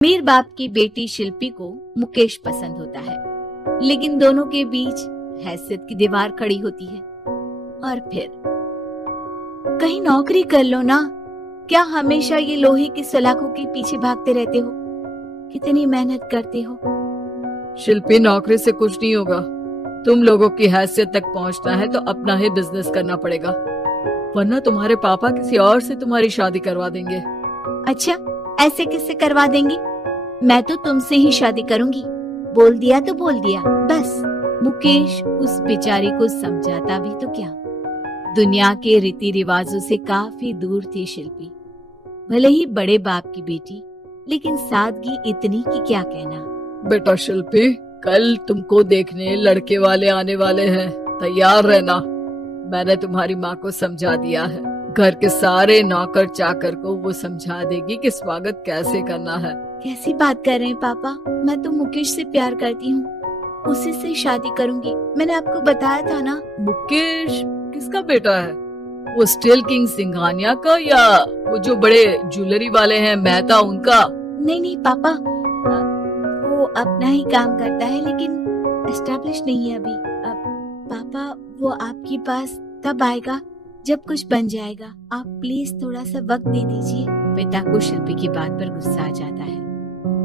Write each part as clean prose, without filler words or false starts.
मीर बाप की बेटी शिल्पी को मुकेश पसंद होता है, लेकिन दोनों के बीच हैसियत की दीवार खड़ी होती है। और फिर कहीं नौकरी कर लो ना, क्या हमेशा ये लोहे की सलाखों के पीछे भागते रहते हो? कितनी मेहनत करते हो। शिल्पी, नौकरी से कुछ नहीं होगा। तुम लोगों की हैसियत तक पहुंचना है तो अपना ही बिजनेस करना पड़ेगा, वरना तुम्हारे पापा किसी और से तुम्हारी शादी करवा देंगे। अच्छा, ऐसे किससे करवा देंगे? मैं तो तुमसे ही शादी करूंगी। बोल दिया तो बोल दिया, बस। मुकेश उस बेचारी को समझाता भी तो क्या। दुनिया के रीति रिवाजों से काफी दूर थी शिल्पी। भले ही बड़े बाप की बेटी, लेकिन सादगी इतनी कि क्या कहना। बेटा शिल्पी, कल तुमको देखने लड़के वाले आने वाले हैं, तैयार रहना। मैंने तुम्हारी माँ को समझा दिया है। घर के सारे नौकर चाकर को वो समझा देगी कि स्वागत कैसे करना है। कैसी बात कर रहे हैं पापा? मैं तो मुकेश से प्यार करती हूँ, उसी से शादी करूंगी। मैंने आपको बताया था ना। मुकेश किसका बेटा है? वो स्टील किंग सिंघानिया का या वो जो बड़े ज्वेलरी वाले हैं मेहता, उनका? नहीं नहीं पापा, वो अपना ही काम करता है, लेकिन एस्टेब्लिश नहीं है अभी। पापा, वो आपके पास तब आएगा जब कुछ बन जाएगा। आप प्लीज थोड़ा सा वक्त दे दीजिए। पिता को शिल्पी की बात पर गुस्सा आ जाता है।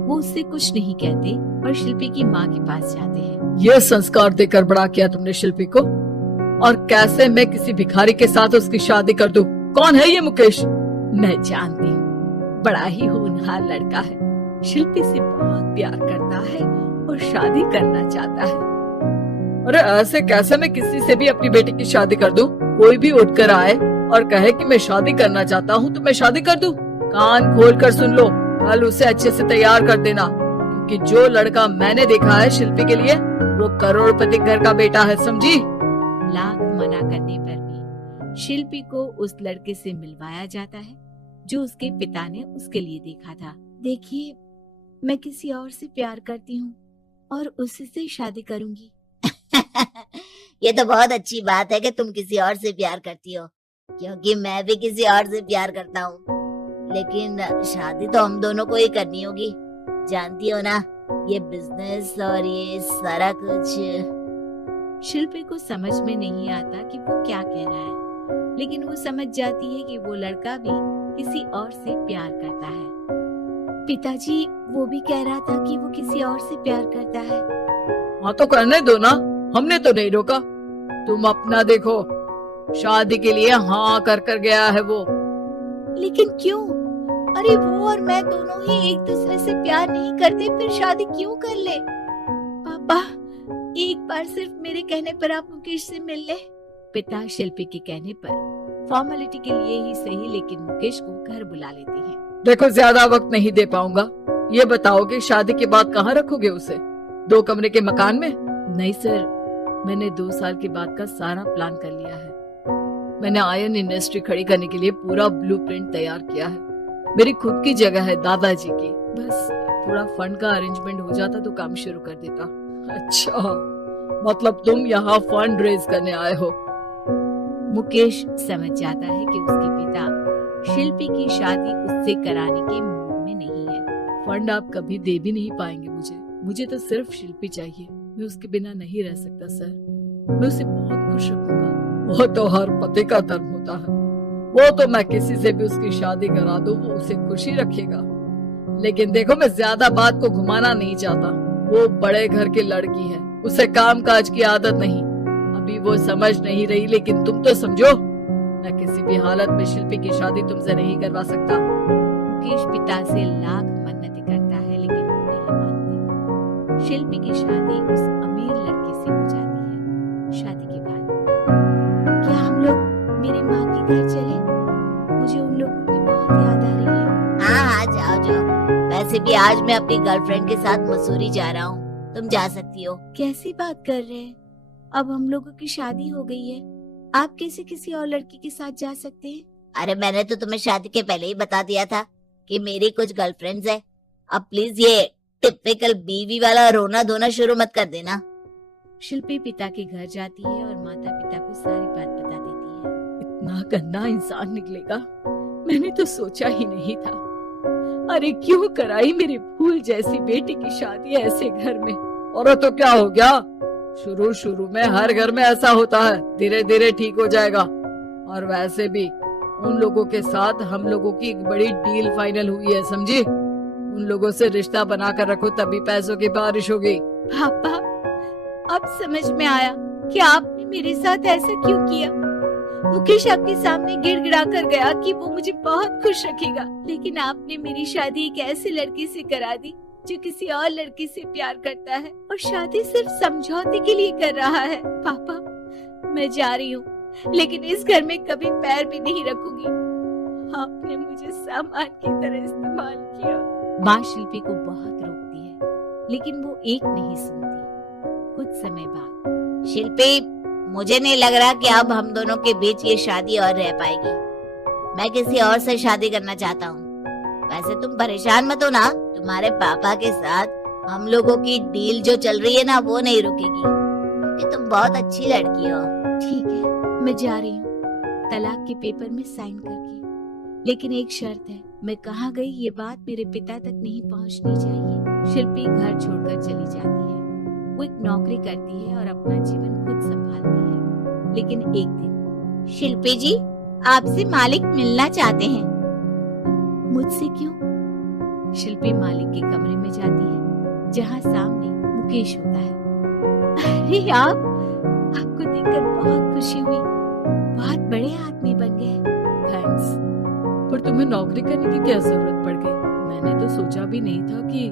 वो उससे कुछ नहीं कहते और शिल्पी की माँ के पास जाते हैं। ये संस्कार देकर बड़ा किया तुमने शिल्पी को, और कैसे मैं किसी भिखारी के साथ उसकी शादी कर दूं? कौन है ये मुकेश? मैं जानती हूँ, बड़ा ही होनहार लड़का है। शिल्पी से बहुत प्यार करता है और शादी करना चाहता है। अरे ऐसे कैसे मैं किसी से भी अपनी बेटी की शादी कर दूं? कोई भी उठकर आए और कहे कि मैं शादी करना चाहता हूँ तो मैं शादी कर दूं? कान खोल कर सुन लो, कल उसे अच्छे से तैयार कर देना, क्योंकि जो लड़का मैंने देखा है शिल्पी के लिए, वो करोड़पति घर का बेटा है, समझी? लाख मना करने पर भी शिल्पी को उस लड़के से मिलवाया जाता है जो उसके पिता ने उसके लिए देखा था। देखिए, मैं किसी और से प्यार करती हूँ और उसी से शादी करूंगी। ये तो बहुत अच्छी बात है कि तुम किसी और से प्यार करती हो, क्योंकि मैं भी किसी और से प्यार करता हूँ। लेकिन शादी तो हम दोनों को ही करनी होगी, जानती हो ना, ये बिजनेस और ये सारा कुछ। शिल्पी को समझ में नहीं आता कि वो क्या कह रहा है, लेकिन वो समझ जाती है कि वो लड़का भी किसी और से प्यार करता है। पिताजी, वो भी कह रहा था कि वो किसी और से प्यार करता है। हाँ तो करने दो ना, हमने तो नहीं रोका। तुम अपना देखो, शादी के लिए हाँ कर कर गया है वो। लेकिन क्यों? अरे वो और मैं दोनों ही एक दूसरे से प्यार नहीं करते, फिर शादी क्यों कर ले? पापा, एक बार सिर्फ मेरे कहने पर आप मुकेश से मिल ले। पिता शिल्पी के कहने पर फॉर्मेलिटी के लिए ही सही, लेकिन मुकेश को घर बुला लेते हैं। देखो, ज्यादा वक्त नहीं दे पाऊंगा। ये बताओ कि शादी के बाद कहाँ रखोगे उसे? 2 कमरे के मकान में? नहीं सर, मैंने 2 साल के बाद का सारा प्लान कर लिया है। मैंने आयरन इंडस्ट्री खड़ी करने के लिए पूरा ब्लूप्रिंट तैयार किया है। मेरी खुद की जगह है दादाजी की, बस थोड़ा फंड का अरेंजमेंट हो जाता तो काम शुरू कर देता। अच्छा, मतलब तुम यहाँ फंड रेज करने आए हो? मुकेश समझ जाता है कि उसके पिता शिल्पी की शादी उससे कराने के मूड में नहीं है। फंड आप कभी दे भी नहीं पाएंगे मुझे तो सिर्फ शिल्पी चाहिए। मैं उसके बिना नहीं रह सकता सर। मैं उसे बहुत खुश रखूंगा। वो तो हर पति का धर्म होता है। वो तो मैं किसी से भी उसकी शादी करा दूं, वो उसे खुशी रखेगा। लेकिन देखो, मैं ज्यादा बात को घुमाना नहीं चाहता। वो बड़े घर की लड़की है, उसे काम काज की आदत नहीं। अभी वो समझ नहीं रही, लेकिन तुम तो समझो। मैं किसी भी हालत में शिल्पी की शादी तुमसे नहीं करवा सकता। मुकेश पिता से लाख मन्नतें करता है, लेकिन वो नहीं मानते। शिल्पी की शादी उस अमीर लड़के से हो जाती है। शादी के बाद क्या हम लोग मेरे माँ के घर चले? मुझे उन लोगों की बहुत याद आ रही है। हाँ हाँ, जाओ जाओ। वैसे भी आज मैं अपनी गर्लफ्रेंड के साथ मसूरी जा रहा हूँ, तुम जा सकती हो। कैसी बात कर रहे हैं? अब हम लोगों की शादी हो गई है, आप कैसे किसी और लड़की के साथ जा सकते हैं? अरे मैंने तो तुम्हें शादी के पहले ही बता दिया था कि मेरी कुछ गर्लफ्रेंड्स है। अब प्लीज ये टिपिकल बीवी वाला रोना धोना शुरू मत कर देना। शिल्पी पिता के घर जाती है और माता पिता को सारी बात बता देती है। इतना गंदा इंसान निकलेगा, मैंने तो सोचा ही नहीं था। अरे क्यों कराई मेरी फूल जैसी बेटी की शादी ऐसे घर में। और तो क्या हो गया, शुरू शुरू में हर घर में ऐसा होता है, धीरे धीरे ठीक हो जाएगा। और वैसे भी उन लोगों के साथ हम लोगों की एक बड़ी डील फाइनल हुई है, समझी। उन लोगों से रिश्ता बनाकर रखो, तभी पैसों की बारिश होगी। पापा, अब समझ में आया कि आपने मेरे साथ ऐसा क्यों किया। मुकेश आपके सामने गिड़गिड़ा कर गया कि वो मुझे बहुत खुश रखेगा, लेकिन आपने मेरी शादी एक ऐसे लड़के से करा दी जो किसी और लड़की से प्यार करता है और शादी सिर्फ समझौते के लिए कर रहा है। पापा, मैं जा रही हूँ, लेकिन इस घर में कभी पैर भी नहीं रखूंगी। आपने मुझे सामान की तरह इस्तेमाल किया। माँ शिल्पी को बहुत रोकती है, लेकिन वो एक नहीं सुनती। कुछ समय बाद, शिल्पी, मुझे नहीं लग रहा कि अब हम दोनों के बीच ये शादी और रह पाएगी। मैं किसी और से शादी करना चाहता हूँ। वैसे तुम परेशान मत हो ना, तुम्हारे पापा के साथ हम लोगों की डील जो चल रही है ना, वो नहीं रुकेगी, क्योंकि तुम बहुत अच्छी लड़की हो। ठीक है, मैं जा रही हूँ, तलाक के पेपर में साइन करके। लेकिन एक शर्त है, मैं कहाँ गई ये बात मेरे पिता तक नहीं पहुँचनी चाहिए। शिल्पी घर छोड़कर चली जाती है। वो एक नौकरी करती है और अपना जीवन खुद संभालती है। लेकिन एक दिन, शिल्पी जी, आपसे मालिक मिलना चाहते हैं। मुझसे क्यों? शिल्पी मालिक के कमरे में जाती है, जहाँ सामने मुकेश होता है। अरे आपको देखकर बहुत खुशी हुई, बहुत बड़े आदमी बन गए। थैंक्स, पर तुम्हें नौकरी करने की क्या जरूरत पड़ गई? मैंने तो सोचा भी नहीं था कि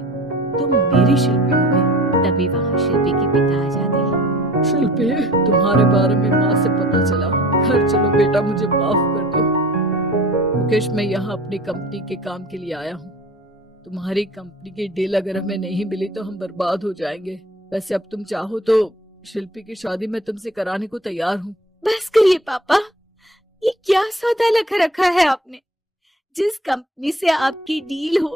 तुम मेरी शिल्पी होगी। तभी वहाँ शिल्पी के पिता आ जाते हैं। शिल्पी, तुम्हारे बारे में माँ से पता चला। घर चलो बेटा, मुझे माफ कर दो। मुकेश, मैं यहाँ अपनी कंपनी के काम के लिए आया हूँ। तुम्हारी कंपनी की डील अगर हमें नहीं मिली तो हम बर्बाद हो जाएंगे। वैसे अब तुम चाहो तो शिल्पी की शादी मैं तुमसे कराने को तैयार हूँ। बस करिए पापा, ये क्या सौदा लगा रखा है आपने। जिस कंपनी से आपकी डील हो,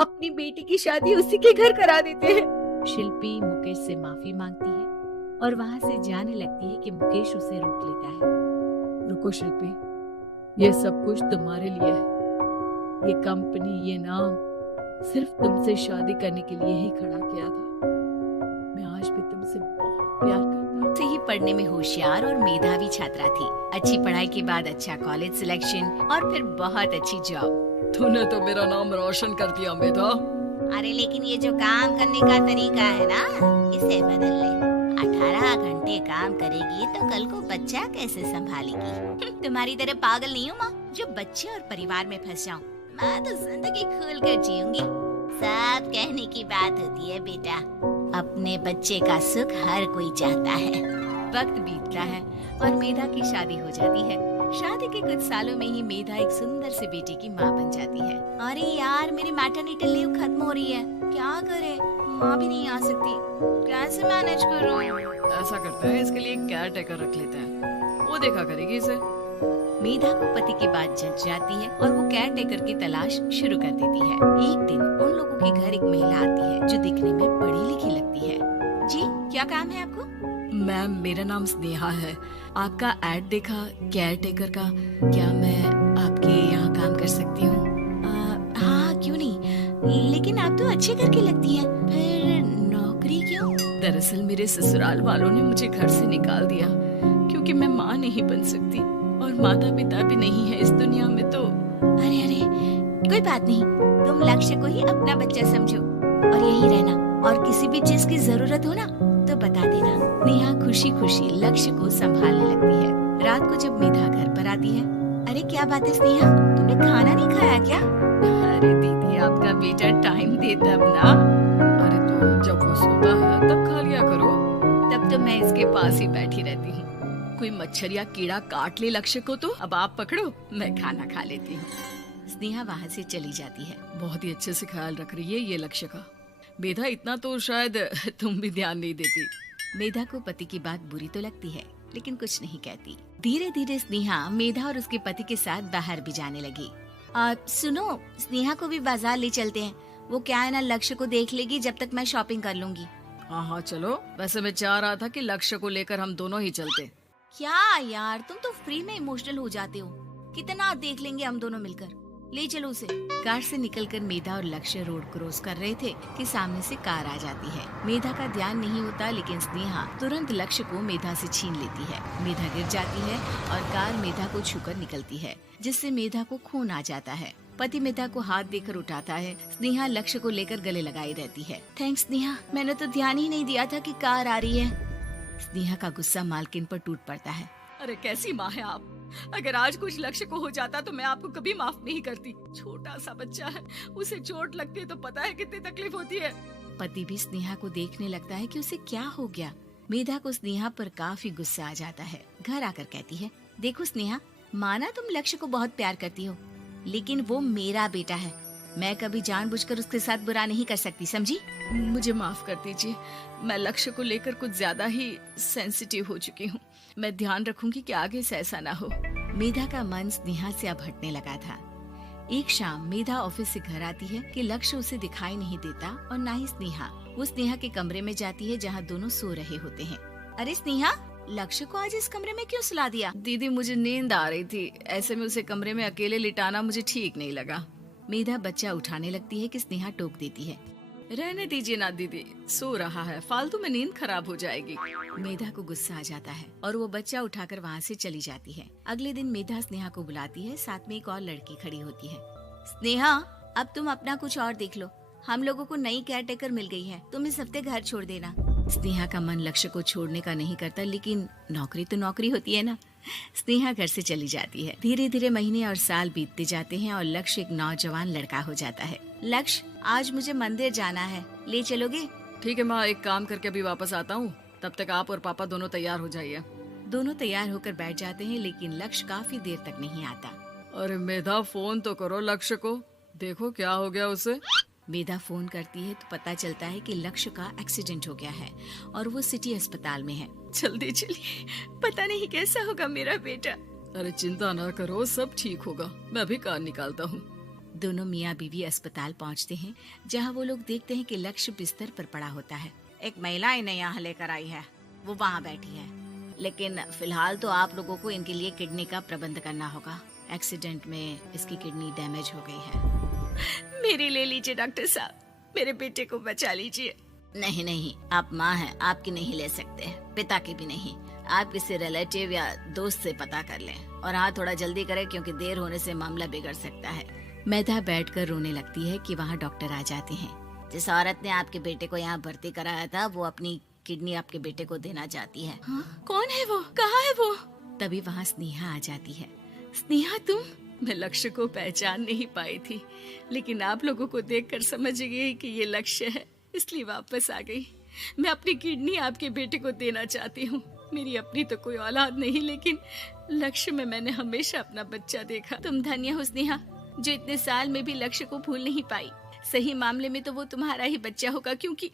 अपनी बेटी की शादी उसी के घर करा देते हैं। शिल्पी मुकेश से माफी मांगती है और वहाँ से जाने लगती है कि मुकेश उसे रोक लेता है। रुको शिल्पी, ये सब कुछ तुम्हारे लिए है। ये कंपनी, ये नाम सिर्फ तुमसे शादी करने के लिए ही खड़ा किया था। मैं आज भी तुमसे बहुत प्यार करता हूँ। से ही पढ़ने में होशियार और मेधावी छात्रा थी। अच्छी पढ़ाई के बाद अच्छा कॉलेज सिलेक्शन और फिर बहुत अच्छी जॉब। तूने तो मेरा नाम रोशन कर दिया मेधा। अरे लेकिन ये जो काम करने का तरीका है ना, इसे बदल ले। 18 घंटे काम करेगी तो कल को बच्चा कैसे संभालेगी? तुम्हारी तरह पागल नहीं हूँ माँ, जो बच्चे और परिवार में फंस जाऊँ। मैं तो जिंदगी खोल कर जीऊंगी। सब कहने की बात होती है बेटा, अपने बच्चे का सुख हर कोई चाहता है। वक्त बीतता है और मेधा की शादी हो जाती है। शादी के कुछ सालों में ही मेधा एक सुंदर सी बेटी की माँ बन जाती है। अरे यार, मेरी मैटरनिटी लीव खत्म हो रही है, क्या करे? माँ भी नहीं आ सकती, कैसे मैनेज करूँ? ऐसा करते हैं, इसके लिए केयर टेकर रख लेते हैं, वो देखा करेगी इसे। मेधा को पति की बात जच जाती है और वो केयर टेकर की तलाश शुरू कर देती है। एक दिन उन लोगों के घर एक महिला आती है जो दिखने में पढ़ी लिखी लगती है। जी, क्या काम है आपको? मैम, मेरा नाम स्नेहा है। आपका एड देखा केयर टेकर का, क्या मैं आपके यहाँ काम कर सकती हूँ? हाँ, क्यों नहीं, लेकिन आप तो अच्छे करके लगती हैं, फिर नौकरी क्यों? दरअसल मेरे ससुराल वालों ने मुझे घर से निकाल दिया क्योंकि मैं माँ नहीं बन सकती और माता पिता भी नहीं है इस दुनिया में। तो अरे अरे, कोई बात नहीं, तुम लक्ष्य को ही अपना बच्चा समझो और यही रहना, और किसी भी चीज की जरूरत हो ना तो बता देना। स्नेहा खुशी खुशी लक्ष्य को संभालने लगती है। रात को जब मेधा घर पर आती है, अरे क्या बात है स्नेहा, तुमने खाना नहीं खाया क्या? अरे दीदी, आपका बेटा टाइम दे तब ना। अरे तो जब वो सोता है तब खा लिया करो। तब तो मैं इसके पास ही बैठी रहती हूँ। कोई मच्छर या कीड़ा काट ले लक्ष्य को तो अब आप पकड़ो, मैं खाना खा लेती हूँ। स्नेहा वहाँ से चली जाती है। बहुत ही अच्छे से ख्याल रख रही है ये लक्ष्य का। मेधा, इतना तो शायद तुम भी ध्यान नहीं देती। मेधा को पति की बात बुरी तो लगती है, लेकिन कुछ नहीं कहती। धीरे धीरे स्नेहा मेधा और उसके पति के साथ बाहर भी जाने लगी। सुनो, स्नेहा को भी बाजार ले चलते हैं, वो क्या है ना, लक्ष्य को देख लेगी जब तक मैं शॉपिंग कर लूंगी। हाँ हाँ चलो, वैसे मैं चाह रहा था कि लक्ष्य को लेकर हम दोनों ही चलते। क्या यार, तुम तो फ्री में इमोशनल हो जाते हो। कितना देख लेंगे हम दोनों मिलकर। ले चलो उसे। कार से निकलकर मेधा और लक्ष्य रोड क्रॉस कर रहे थे कि सामने से कार आ जाती है। मेधा का ध्यान नहीं होता, लेकिन स्नेहा तुरंत लक्ष्य को मेधा से छीन लेती है। मेधा गिर जाती है और कार मेधा को छूकर निकलती है, जिससे मेधा को खून आ जाता है। पति मेधा को हाथ देकर उठाता है। स्नेहा लक्ष्य को लेकर गले लगाई रहती है। थैंक्स स्नेहा, मैंने तो ध्यान ही नहीं दिया था कि कार आ रही है। स्नेहा का गुस्सा मालकिन पर टूट पड़ता है। अरे कैसी माँ है आप। अगर आज कुछ लक्ष्य को हो जाता तो मैं आपको कभी माफ नहीं करती। छोटा सा बच्चा है, उसे चोट लगती है तो पता है कितनी तकलीफ होती है। पति भी स्नेहा को देखने लगता है कि उसे क्या हो गया। मेधा को स्नेहा पर काफी गुस्सा आ जाता है। घर आकर कहती है, देखो स्नेहा, माना तुम लक्ष्य को बहुत प्यार करती हो, लेकिन वो मेरा बेटा है। मैं कभी जानबूझकर उसके साथ बुरा नहीं कर सकती, समझी? मुझे माफ कर दीजिए, मैं लक्ष्य को लेकर कुछ ज्यादा ही सेंसिटिव हो चुकी हूँ। मैं ध्यान रखूंगी कि आगे से ऐसा ना हो। मेधा का मन स्नेहा से अब हटने लगा था। एक शाम मेधा ऑफिस से घर आती है कि लक्ष्य उसे दिखाई नहीं देता और ना ही स्नेहा। वो स्नेहा के कमरे में जाती है जहाँ दोनों सो रहे होते हैं। अरे स्नेहा, लक्ष्य को आज इस कमरे में क्यों सुला दिया? दीदी मुझे नींद आ रही थी, ऐसे में उसे कमरे में अकेले लिटाना मुझे ठीक नहीं लगा। मेधा बच्चा उठाने लगती है कि स्नेहा टोक देती है। रहने दीजिए ना दीदी, सो रहा है, फालतू में नींद खराब हो जाएगी। मेधा को गुस्सा आ जाता है और वो बच्चा उठाकर वहाँ से चली जाती है। अगले दिन मेधा स्नेहा को बुलाती है, साथ में एक और लड़की खड़ी होती है। स्नेहा, अब तुम अपना कुछ और देख लो। हम लोगों को नई केयर टेकर मिल गई है, तुम इस हफ्ते घर छोड़ देना। स्नेहा का मन लक्ष्य को छोड़ने का नहीं करता, लेकिन नौकरी तो नौकरी होती है ना। स्नेहा घर से चली जाती है। धीरे धीरे महीने और साल बीतते जाते हैं और लक्ष्य एक नौजवान लड़का हो जाता है। लक्ष्य, आज मुझे मंदिर जाना है, ले चलोगे? ठीक है माँ, एक काम करके अभी वापस आता हूँ, तब तक आप और पापा दोनों तैयार हो जाइए। दोनों तैयार होकर बैठ जाते हैं, लेकिन लक्ष्य काफी देर तक नहीं आता। अरे मेधा, फोन तो करो लक्ष्य को, देखो क्या हो गया उसे। मेधा फोन करती है तो पता चलता है कि लक्ष्य का एक्सीडेंट हो गया है और वो सिटी अस्पताल में है। जल्दी चलिए, पता नहीं कैसा होगा मेरा बेटा। अरे चिंता ना करो, सब ठीक होगा, मैं अभी कार निकालता हूँ। दोनों मियाँ बीवी अस्पताल पहुँचते हैं, जहाँ वो लोग देखते हैं कि लक्ष्य बिस्तर पर पड़ा होता है। एक महिला इन्हें यहाँ लेकर आई है, वो वहाँ बैठी है, लेकिन फिलहाल तो आप लोगों को इनके लिए किडनी का प्रबंध करना होगा। एक्सीडेंट में इसकी किडनी डैमेज हो गई है। मेरी ले लीजिए डॉक्टर साहब, मेरे बेटे को बचा लीजिए। नहीं नहीं, आप माँ हैं, आपकी नहीं ले सकते, पिता की भी नहीं। आप किसी रिलेटिव या दोस्त से पता कर लें, और हाँ थोड़ा जल्दी करें क्योंकि देर होने से मामला बिगड़ सकता है। मेधा बैठकर रोने लगती है कि वहाँ डॉक्टर आ जाते हैं। जिस औरत ने आपके बेटे को यहाँ भर्ती कराया था, वो अपनी किडनी आपके बेटे को देना चाहती है। हाँ? कौन है वो, कहाँ है वो? तभी वहाँ स्नेहा आ जाती है। स्नेहा तुम? मैं लक्ष्य को पहचान नहीं पाई थी, लेकिन आप लोगों को देखकर समझ गई कि ये लक्ष्य है, इसलिए वापस आ गई। मैं अपनी किडनी आपके बेटे को देना चाहती हूँ। मेरी अपनी तो कोई औलाद नहीं, लेकिन लक्ष्य में मैंने हमेशा अपना बच्चा देखा। तुम धन्य हो स्नेहा, जो इतने साल में भी लक्ष्य को भूल नहीं पाई। सही मामले में तो वो तुम्हारा ही बच्चा होगा, क्योंकि